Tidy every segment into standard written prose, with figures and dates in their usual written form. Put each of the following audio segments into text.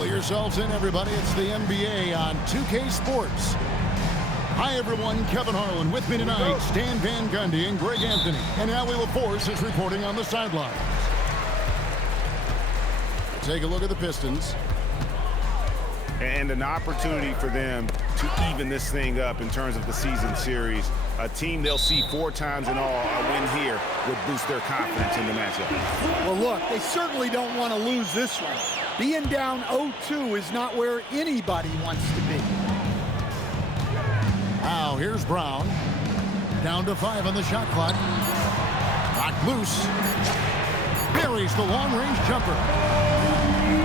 Buckle yourselves in, everybody. It's the NBA on 2K Sports. Hi, everyone. Kevin Harlan with me tonight. Stan Van Gundy and Greg Anthony. And Allie LaForce is reporting on the sidelines. Take a look at the Pistons. And an opportunity for them to even this thing up in terms of the season series. A team they'll see 4 times in all. A win here would boost their confidence in the matchup. Well, look, they certainly don't want to lose this one. Being down 0-2 is not where anybody wants to be. Now, here's Brown. Down to 5 on the shot clock. Knocked loose. Buries the long-range jumper.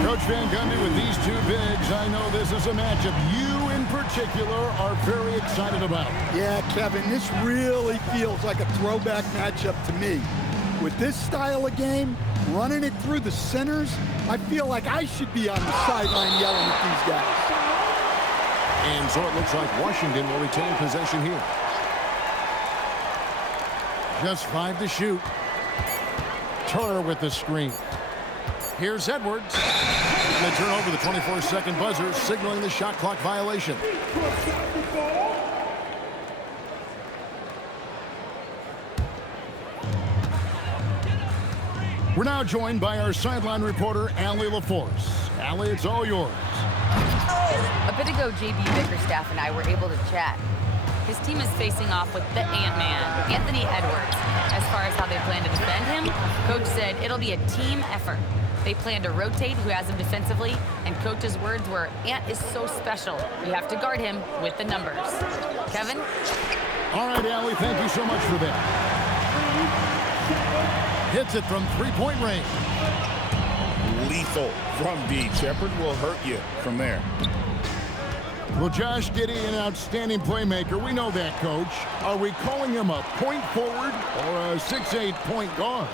Coach Van Gundy, with these two bigs, I know this is a matchup you in particular are very excited about. Yeah, Kevin, this really feels like a throwback matchup to me. With this style of game, running it through the centers, I feel like I should be on the sideline yelling at these guys. And so it looks like Washington will retain possession here. Just 5 to shoot. Turner with the screen. Here's Edwards. They turn over the 24-second buzzer, signaling the shot clock violation. We're now joined by our sideline reporter, Allie LaForce. Allie, it's all yours. A bit ago, JB Bickerstaff and I were able to chat. His team is facing off with the Ant-Man, Anthony Edwards. As far as how they plan to defend him, Coach said it'll be a team effort. They plan to rotate who has him defensively, and Coach's words were, Ant is so special. We have to guard him with the numbers. Kevin? All right, Allie, thank you so much for that. Hits it from three-point range. Lethal from deep. Shepard will hurt you from there. Well, Josh Giddey, an outstanding playmaker. We know that, Coach. Are we calling him a point forward or a 6'8" point guard?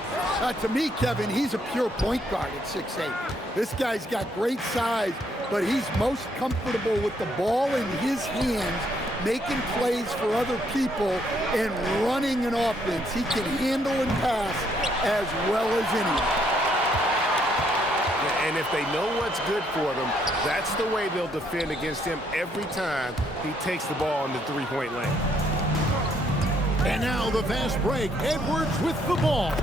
To me, Kevin, he's a pure point guard at 6'8". This guy's got great size, but he's most comfortable with the ball in his hands, making plays for other people and running an offense. He can handle and pass as well as anyone. And if they know what's good for them, that's the way they'll defend against him every time he takes the ball in the three-point lane. And now the fast break. Edwards with the ball.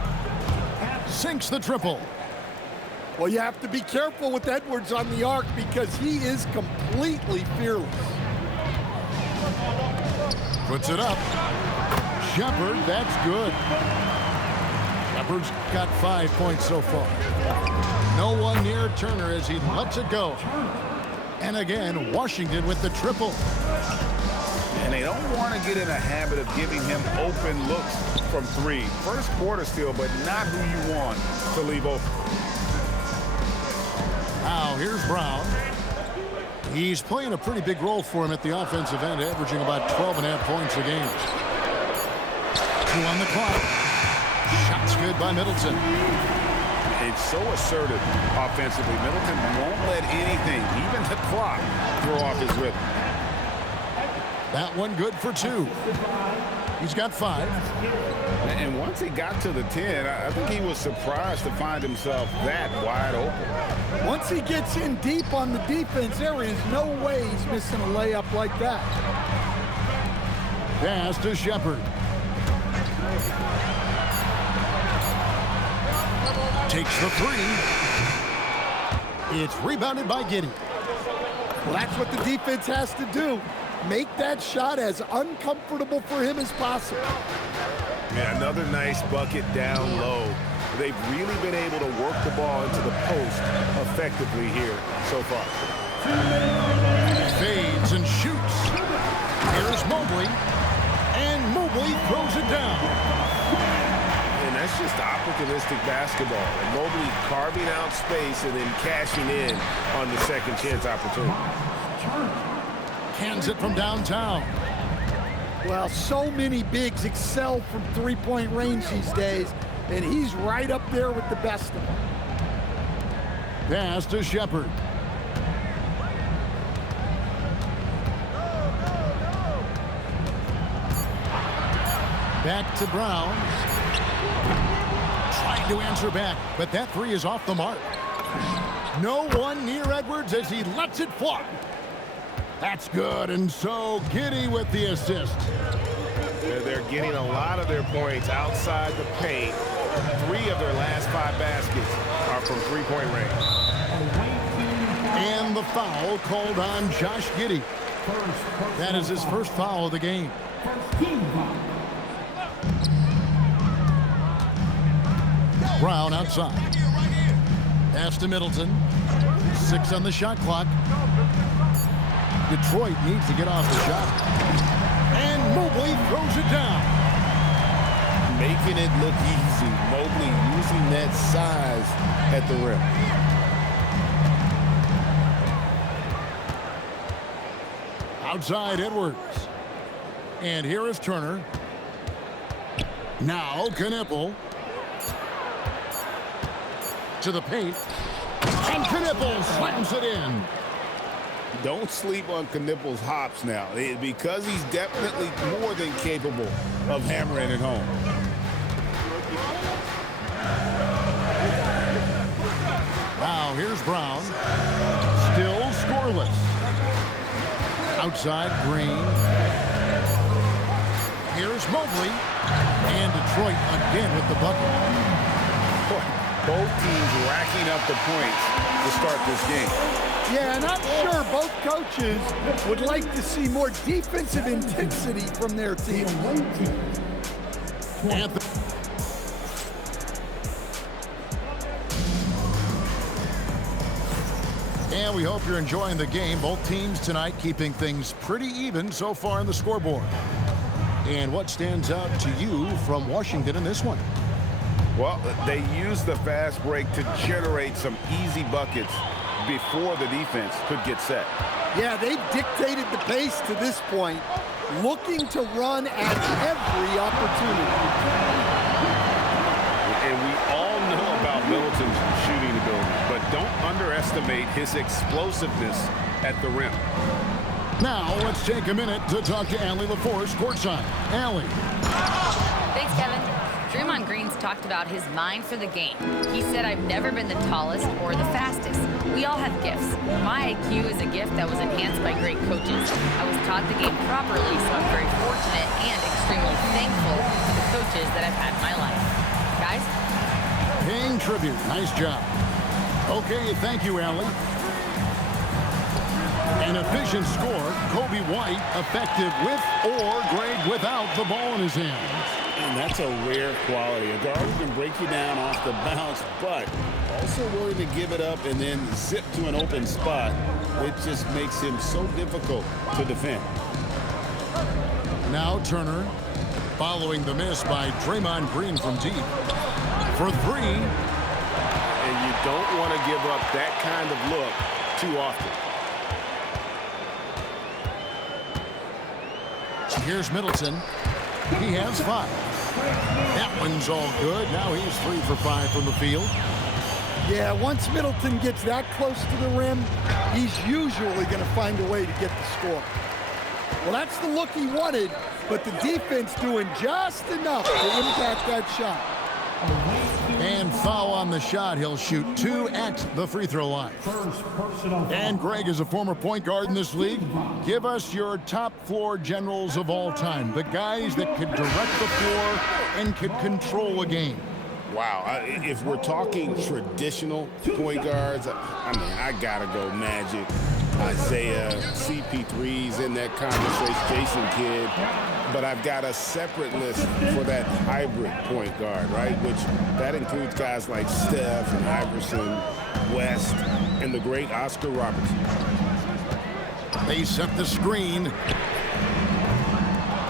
Sinks the triple. Well, you have to be careful with Edwards on the arc because he is completely fearless. Puts it up. Shepard, that's good. Shepard's got 5 points so far. No one near Turner as he lets it go. And again, Washington with the triple. And they don't want to get in a habit of giving him open looks from 3. First quarter still, but not who you want to leave open. Now, here's Brown. He's playing a pretty big role for him at the offensive end, averaging about 12.5 points a game. 2 on the clock. Shots good by Middleton. It's so assertive offensively. Middleton won't let anything, even the clock, throw off his rhythm. That one good for 2. He's got 5. And once he got to the 10, I think he was surprised to find himself that wide open. Once he gets in deep on the defense, there is no way he's missing a layup like that. Pass to Shepard. Takes the 3. It's rebounded by Giddey. Well, that's what the defense has to do. Make that shot as uncomfortable for him as possible. Yeah, another nice bucket down low. They've really been able to work the ball into the post effectively here so far. Fades and shoots. Here's Mobley. And Mobley throws it down. And that's just opportunistic basketball. And Mobley carving out space and then cashing in on the second chance opportunity. Cans it from downtown. Well, so many bigs excel from three-point range these days, and he's right up there with the best of them. Pass to Shepard. Back to Brown. Trying to answer back, but that 3 is off the mark. No one near Edwards as he lets it fly. That's good, and so Giddey with the assist. They're getting a lot of their points outside the paint. 3 of their last 5 baskets are from three-point range. And the foul called on Josh Giddey. That is his first foul of the game. Brown outside. Pass to Middleton. 6 on the shot clock. Detroit needs to get off the shot. And Mobley throws it down. Making it look easy. Mobley using that size at the rim. Outside Edwards. And here is Turner. Now Knipple. To the paint. And Knipple slams it in. Don't sleep on Knipple's hops now, because he's definitely more than capable of hammering it home. Now here's Brown. Still scoreless. Outside Green. Here's Mobley. And Detroit again with the bucket. Both teams racking up the points to start this game. Yeah, and I'm sure both coaches would like to see more defensive intensity from their team. And we hope you're enjoying the game. Both teams tonight keeping things pretty even so far on the scoreboard. And what stands out to you from Washington in this one? Well, they used the fast break to generate some easy buckets before the defense could get set. Yeah, they've dictated the pace to this point, looking to run at every opportunity. And we all know about Middleton's shooting ability, but don't underestimate his explosiveness at the rim. Now, let's take a minute to talk to Allie LaForce courtside. Allie. Thanks, Kevin. Draymond Green's talked about his mind for the game. He said, "I've never been the tallest or the fastest. We all have gifts. My IQ is a gift that was enhanced by great coaches. I was taught the game properly, so I'm very fortunate and extremely thankful for the coaches that I've had in my life." Guys? Paying tribute. Nice job. Okay, thank you, Allie. An efficient score. Kobe White effective with or Greg without the ball in his hands. And that's a rare quality. A guard who can break you down off the bounce, but also willing to give it up and then zip to an open spot, which just makes him so difficult to defend. Now Turner, following the miss by Draymond Green from deep. For 3. And you don't want to give up that kind of look too often. Here's Middleton. He has 5. That one's all good. Now he's 3 for 5 from the field. Yeah, once Middleton gets that close to the rim, he's usually going to find a way to get the score. Well, that's the look he wanted, but the defense doing just enough to impact that shot. And foul on the shot. He'll shoot 2 at the free throw line. And Greg is a former point guard in this league. Give us your top floor generals of all time. The guys that could direct the floor and could control a game. Wow, if we're talking traditional point guards, I mean, I gotta go Magic, Isaiah, CP3's in that conversation, Jason Kidd. But I've got a separate list for that hybrid point guard, right? Which that includes guys like Steph and Iverson, West, and the great Oscar Robertson. They set the screen.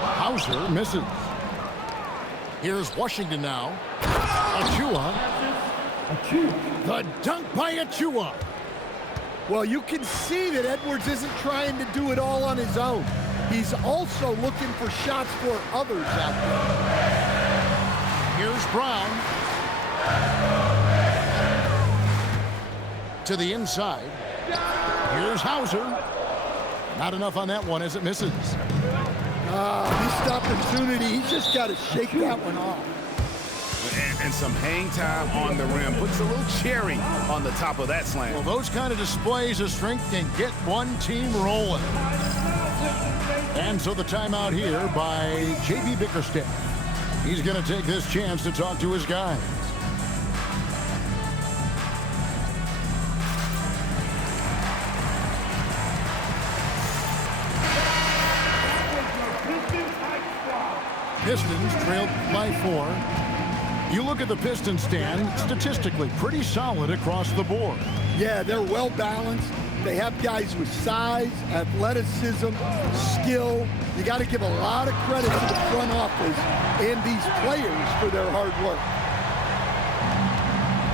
Hauser misses. Here's Washington now. Achua. The dunk by Achua. Well, you can see that Edwards isn't trying to do it all on his own. He's also looking for shots for others out there. Here's Brown. To the inside. Here's Hauser. Not enough on that one as it misses. Missed opportunity. He's just got to shake that one off. and some hang time on the rim. Puts a little cherry on the top of that slam. Well, those kind of displays of strength can get one team rolling. And so the timeout here by J.B. Bickerstaff. He's going to take this chance to talk to his guys. Pistons trailed by 4. You look at the Pistons stand, statistically pretty solid across the board. Yeah, they're well balanced. They have guys with size, athleticism, skill. You got to give a lot of credit to the front office and these players for their hard work.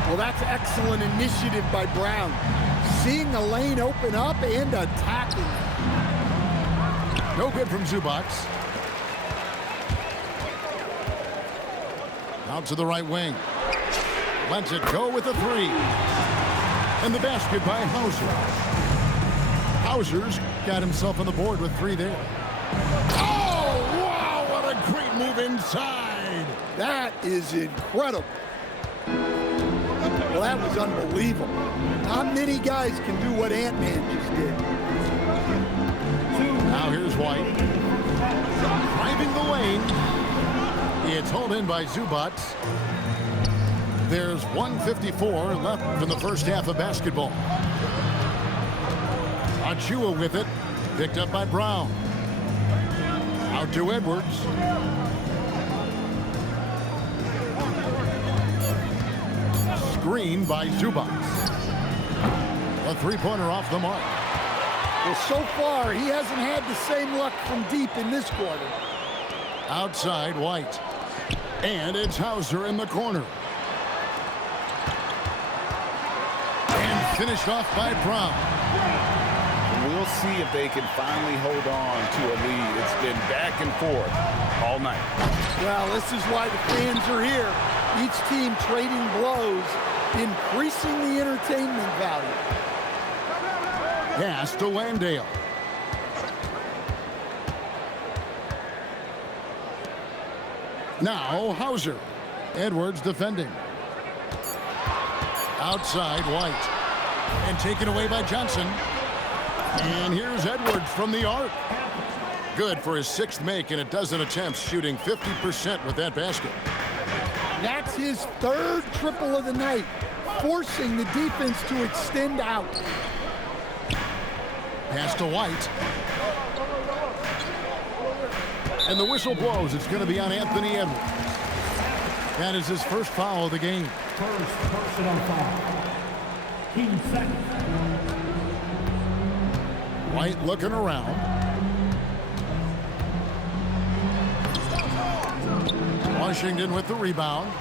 Well, that's excellent initiative by Brown. Seeing the lane open up and attacking. No good from Zubac. Out to the right wing. Lets it go with a 3. And the basket by Hauser. Hauser's got himself on the board with 3 there. Oh, wow, what a great move inside. That is incredible. Well, that was unbelievable. Not many guys can do what Ant-Man just did. Now here's White. Driving the lane. It's hauled in by Zubac. There's 1:54 left in the first half of basketball. Achua with it. Picked up by Brown. Out to Edwards. Screen by Zubac. A three-pointer off the mark. Well, so far, he hasn't had the same luck from deep in this quarter. Outside, White. And it's Hauser in the corner. And finished off by Brown. We'll see if they can finally hold on to a lead. It's been back and forth all night. Well, this is why the fans are here. Each team trading blows, increasing the entertainment value. Pass to Landale. Now Hauser. Edwards defending. Outside, White. And taken away by Johnson. And here's Edwards from the arc. Good for his 6th make in a dozen attempts, shooting 50% with that basket. That's his 3rd triple of the night, forcing the defense to extend out. Pass to White. And the whistle blows. It's going to be on Anthony Edwards. That is his first foul of the game. First personal foul. Team second. White looking around. Washington with the rebound.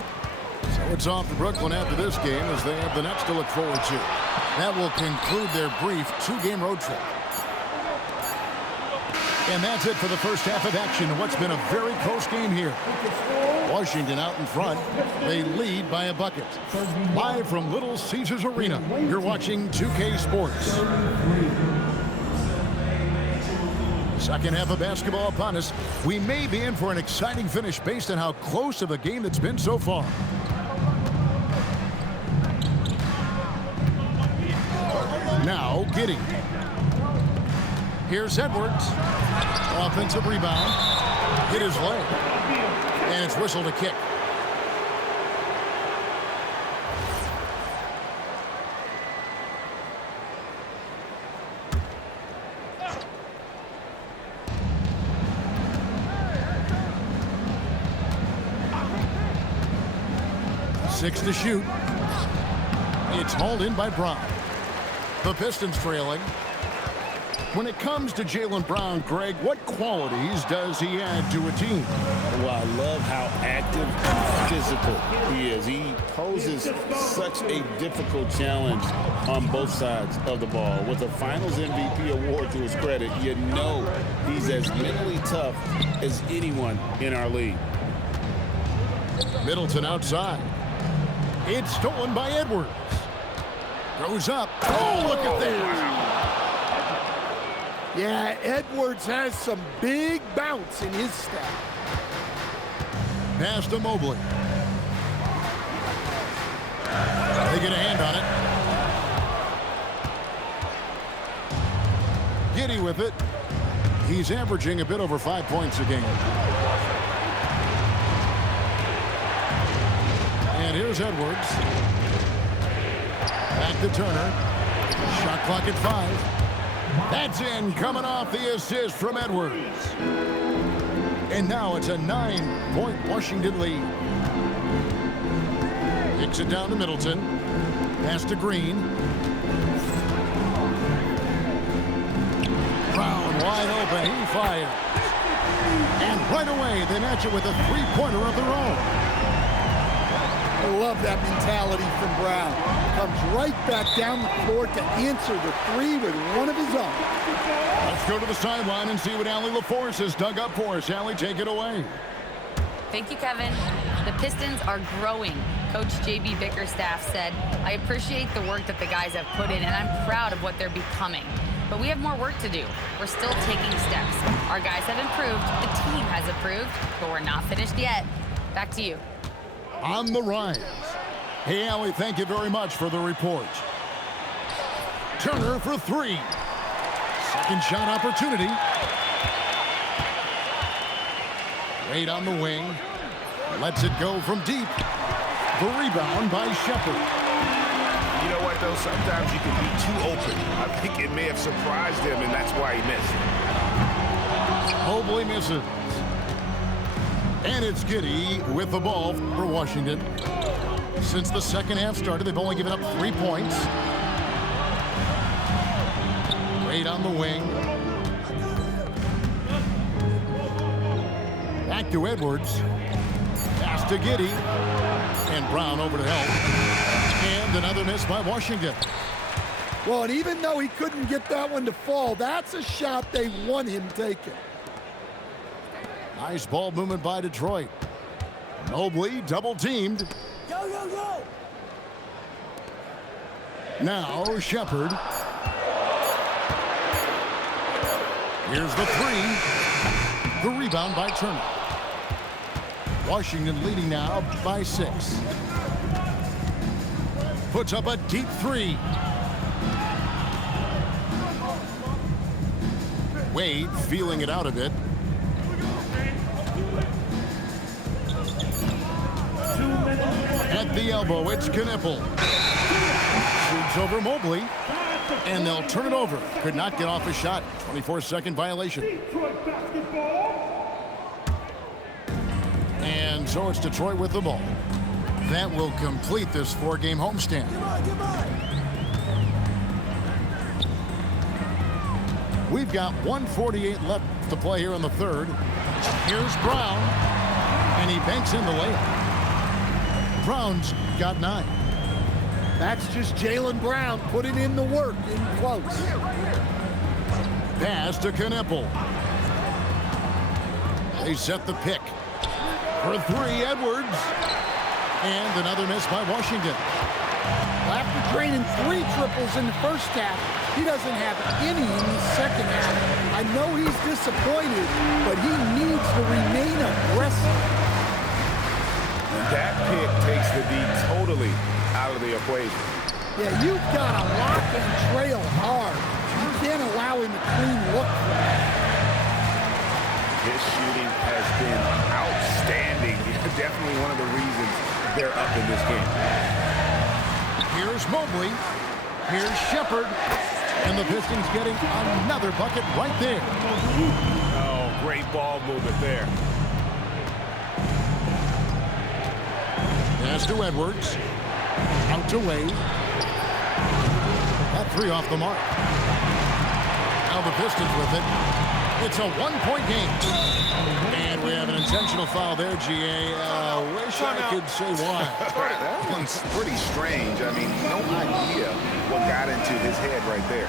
So it's off to Brooklyn after this game as they have the next to look forward to. That will conclude their brief 2-game road trip. And that's it for the first half of action in what's been a very close game here. Washington out in front. They lead by a bucket. Live from Little Caesars Arena, you're watching 2K Sports. Second half of basketball upon us. We may be in for an exciting finish based on how close of a game it's been so far. Now Giddey. Here's Edwards. Offensive rebound. Hit his leg. And it's whistled a kick. Six to shoot. It's hauled in by Brown. The Pistons trailing. When it comes to Jaylen Brown, Greg, what qualities does he add to a team? Well, I love how active and physical he is. He poses such a difficult challenge on both sides of the ball. With a Finals MVP award to his credit, you know he's as mentally tough as anyone in our league. Middleton outside. It's stolen by Edwards. Goes up. Oh, look at that. Yeah, Edwards has some big bounce in his step. Pass to Mobley. They get a hand on it. Giddy with it. He's averaging a bit over 5 points a game. And here's Edwards. Back to Turner. Shot clock at 5. That's in, coming off the assist from Edwards. And now it's a 9-point Washington lead. Kicks it down to Middleton. Pass to Green. Brown wide open. He fires. And right away, they match it with a three-pointer of their own. I love that mentality from Brown. Comes right back down the floor to answer the three with one of his own. Let's go to the sideline and see what Allie LaForce has dug up for us. Allie, take it away. Thank you, Kevin. The Pistons are growing. Coach J.B. Bickerstaff said, I appreciate the work that the guys have put in, and I'm proud of what they're becoming. But we have more work to do. We're still taking steps. Our guys have improved. The team has improved, but we're not finished yet. Back to you. On the rise. Hey, Allie, thank you very much for the report. Turner for three. Second shot opportunity. Wade on the wing. Lets it go from deep. The rebound by Shepard. You know what, though? Sometimes you can be too open. I think it may have surprised him, and that's why he missed. Mobley misses. And it's Giddy with the ball for Washington. Since the second half started, they've only given up 3 points. Wade on the wing. Back to Edwards. Pass to Giddy. And Brown over to help. And another miss by Washington. Well, and even though he couldn't get that one to fall, that's a shot they want him taking. Nice ball movement by Detroit. Mobley double teamed. Go, go, go! Now Shepard. Here's the three. The rebound by Turner. Washington leading now by 6. Puts up a deep three. Wade feeling it out a bit. At the elbow, it's Knippel. Shoots over Mobley. And they'll turn it over. Could not get off a shot. 24-second violation. And so it's Detroit with the ball. That will complete this 4-game homestand. We've got 1:48 left to play here in the third. Here's Brown. And he banks in the layup. Brown's got 9. That's just Jaylen Brown putting in the work in close. Pass to Knippel. They set the pick. For 3, Edwards. And another miss by Washington. After draining 3 triples in the first half, he doesn't have any in the second half. I know he's disappointed, but he needs to remain aggressive. That pick takes the D totally out of the equation. Yeah, you've got to lock and trail hard. You can't allow him a clean look for that. His shooting has been outstanding. Definitely one of the reasons they're up in this game. Here's Mobley. Here's Shepard. And the Pistons getting another bucket right there. Oh, great ball movement there. Pass to Edwards. Out to Wade. That 3 off the mark. Now the Pistons with it. It's a 1-point game. And we have an intentional foul there, GA. Wish I could say why. That one's pretty strange. I mean, no idea what got into his head right there.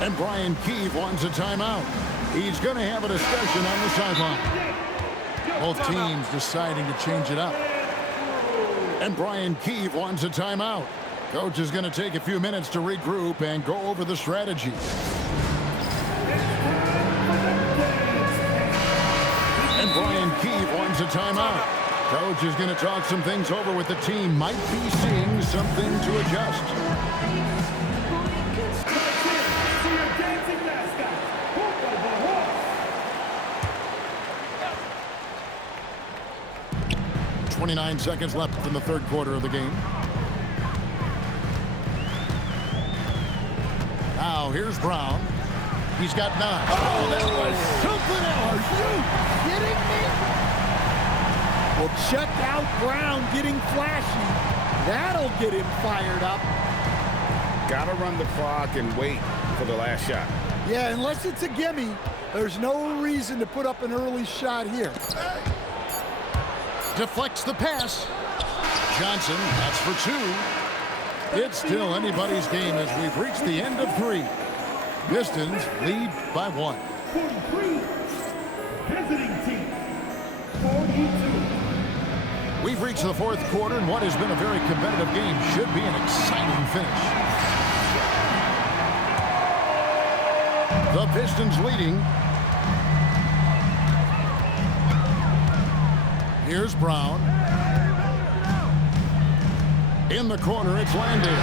And Brian Keefe wants a timeout. He's going to have a discussion on the sideline. Both teams deciding to change it up. And Brian Keefe wants a timeout. Coach is going to take a few minutes to regroup and go over the strategy. And Brian Keefe wants a timeout. Coach is going to talk some things over with the team. Might be seeing something to adjust. To your dancing mascot, 29 seconds left in the third quarter of the game. Now here's Brown. He's got 9. Oh, that was something else. Are you kidding me? Well, check out Brown getting flashy. That'll get him fired up. Gotta run the clock and wait for the last shot. Yeah, unless it's a gimme, there's no reason to put up an early shot here. Deflects the pass. Johnson, that's for 2. It's still anybody's game as we've reached the end of 3. Pistons lead by 1. 43. Visiting team, 42. We've reached the fourth quarter, and what has been a very competitive game should be an exciting finish. The Pistons leading. Here's Brown. In the corner, it's landed.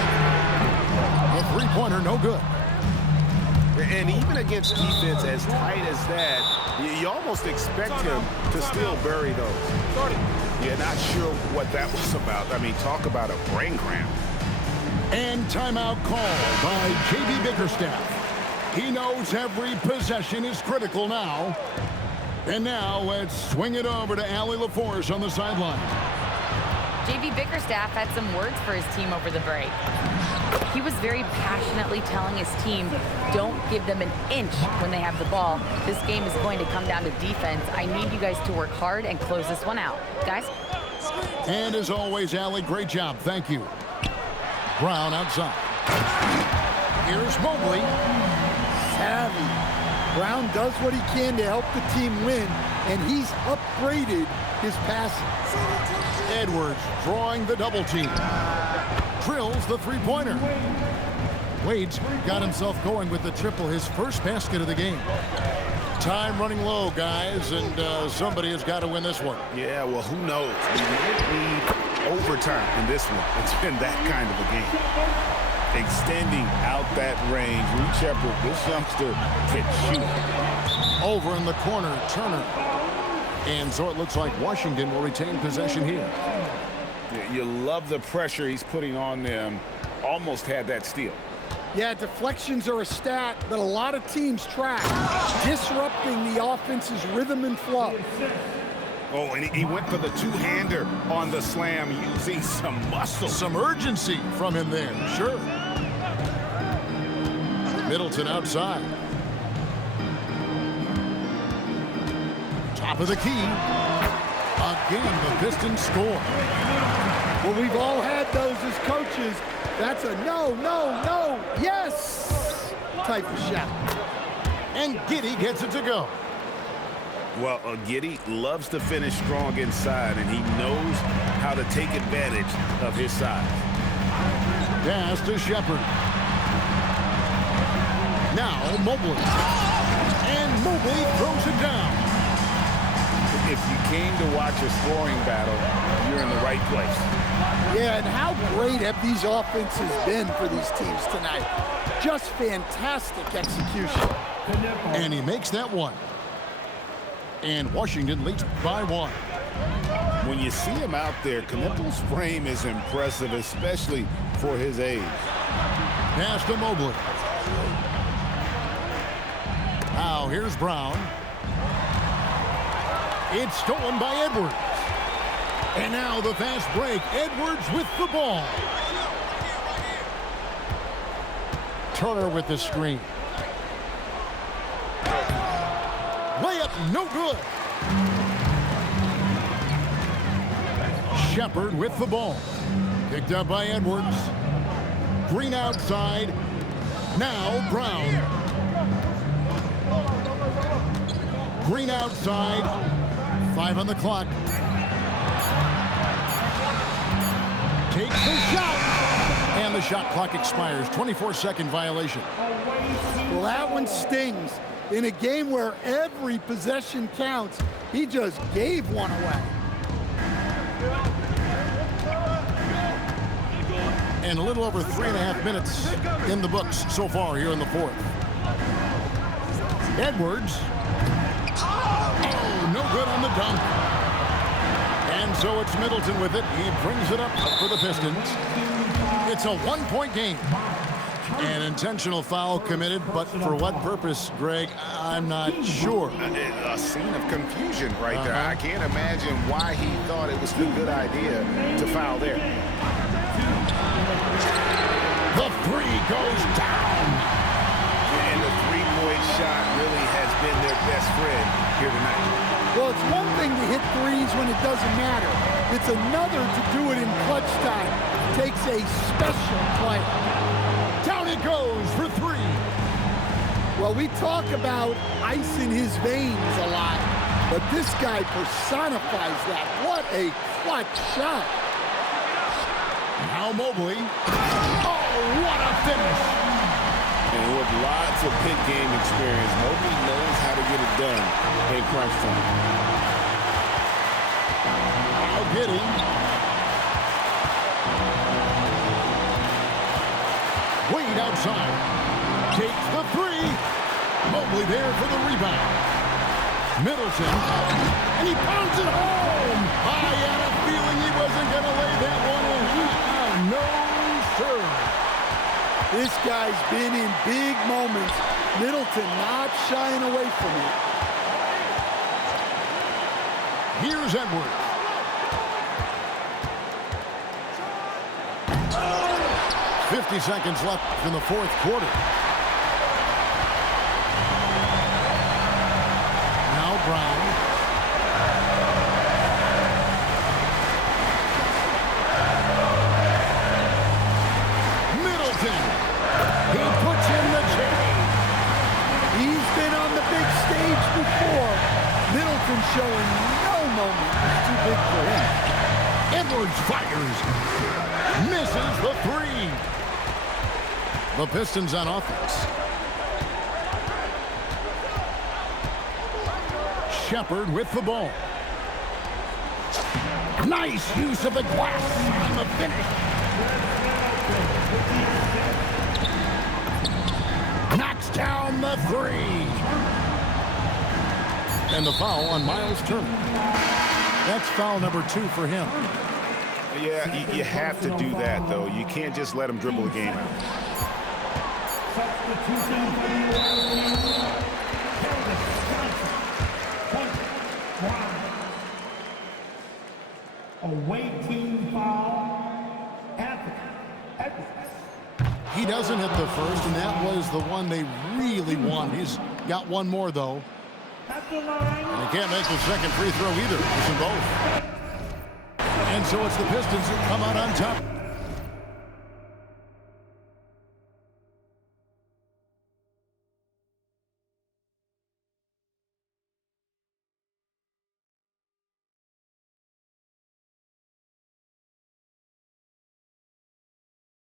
The three-pointer, no good. And even against defense as tight as that, you almost expect him to still bury those. You're not sure what that was about. I mean, talk about a brain cramp. And timeout called by J.B. Bickerstaff. He knows every possession is critical now. And now let's swing it over to Allie LaForce on the sideline. J.B. Bickerstaff had some words for his team over the break. He was very passionately telling his team, don't give them an inch when they have the ball. This game is going to come down to defense. I need you guys to work hard and close this one out. Guys? And as always, Allie, great job. Thank you. Brown outside. Here's Mobley. Savvy. Brown does what he can to help the team win, and he's upgraded his passing. Edwards drawing the double team. Drills the three-pointer. Wade's got himself going with the triple, his first basket of the game. Time running low, guys, and somebody has got to win this one. Yeah, well, who knows? We might need overtime in this one. It's been that kind of a game. Extending out that range. Reed Shepard, this youngster can shoot. Over in the corner, Turner. And so it looks like Washington will retain possession here. You love the pressure he's putting on them. Almost had that steal. Yeah, deflections are a stat that a lot of teams track, disrupting the offense's rhythm and flow. Oh, and he went for the two-hander on the slam using some muscle. Some urgency from him there, sure. Middleton outside. Top of the key. Again, the Pistons score. Well, we've all had those as coaches. That's a no, no, no, yes type of shot. And Giddey gets it to go. Well, Giddey loves to finish strong inside, and he knows how to take advantage of his size. Pass to Shepard. Now Mobley. And Mobley throws it down. If you came to watch a scoring battle, you're in the right place. Yeah, and how great have these offenses been for these teams tonight? Just fantastic execution. And he makes that one. And Washington leads by 1. When you see him out there, Knippel's frame is impressive, especially for his age. Pass to Mobley. Now here's Brown. It's stolen by Edwards. And now the fast break. Edwards with the ball. Turner with the screen. Layup, no good. Shepard with the ball. Picked up by Edwards. Green outside. Now Brown. Green outside. 5 on the clock. Takes the shot. And the shot clock expires. 24-second violation. Well, that one stings. In a game where every possession counts, he just gave one away. And a little over 3.5 minutes in the books so far here in the fourth. Edwards. Oh, no good on the dunk. And so it's Middleton with it. He brings it up for the Pistons. It's a one-point game. An intentional foul committed, but for what purpose, Greg, I'm not sure. A scene of confusion right there. I can't imagine why he thought it was a good idea to foul there. The three goes down. And the three-point shot really has been their best friend here tonight. Well, it's one thing to hit threes when it doesn't matter. It's another to do it in clutch time. It takes a special player. Down it goes for three. Well, we talk about ice in his veins a lot, but this guy personifies that. What a clutch shot. Now Mobley. Oh, what a finish. And with lots of pit game experience, Mobley knows how to get it done in crunch time. Now Giddey. Wade outside. Takes the three. Mobley there for the rebound. Middleton. And he pounds it home. I had a feeling he wasn't going to lay that one in. No, sir. This guy's been in big moments. Middleton not shying away from it. Here's Edwards. .50 seconds left in the fourth quarter. Now Brown. Middleton. He puts in the chain. He's been on the big stage before. Middleton showing no moment is too big for him. Edwards fires. Misses the three. The Pistons on offense. Shepard with the ball. Nice use of the glass on the finish. Knocks down the three. And the foul on Miles Turner. That's foul number 2 for him. Yeah, you have to do that, though. You can't just let him dribble the game out. Substitution for the away team foul. Edwards. He doesn't hit the first, and that was the one they really want. He's got one more, though. At the line. And he can't make the second free throw either. It's in both. And so it's the Pistons who come out on top.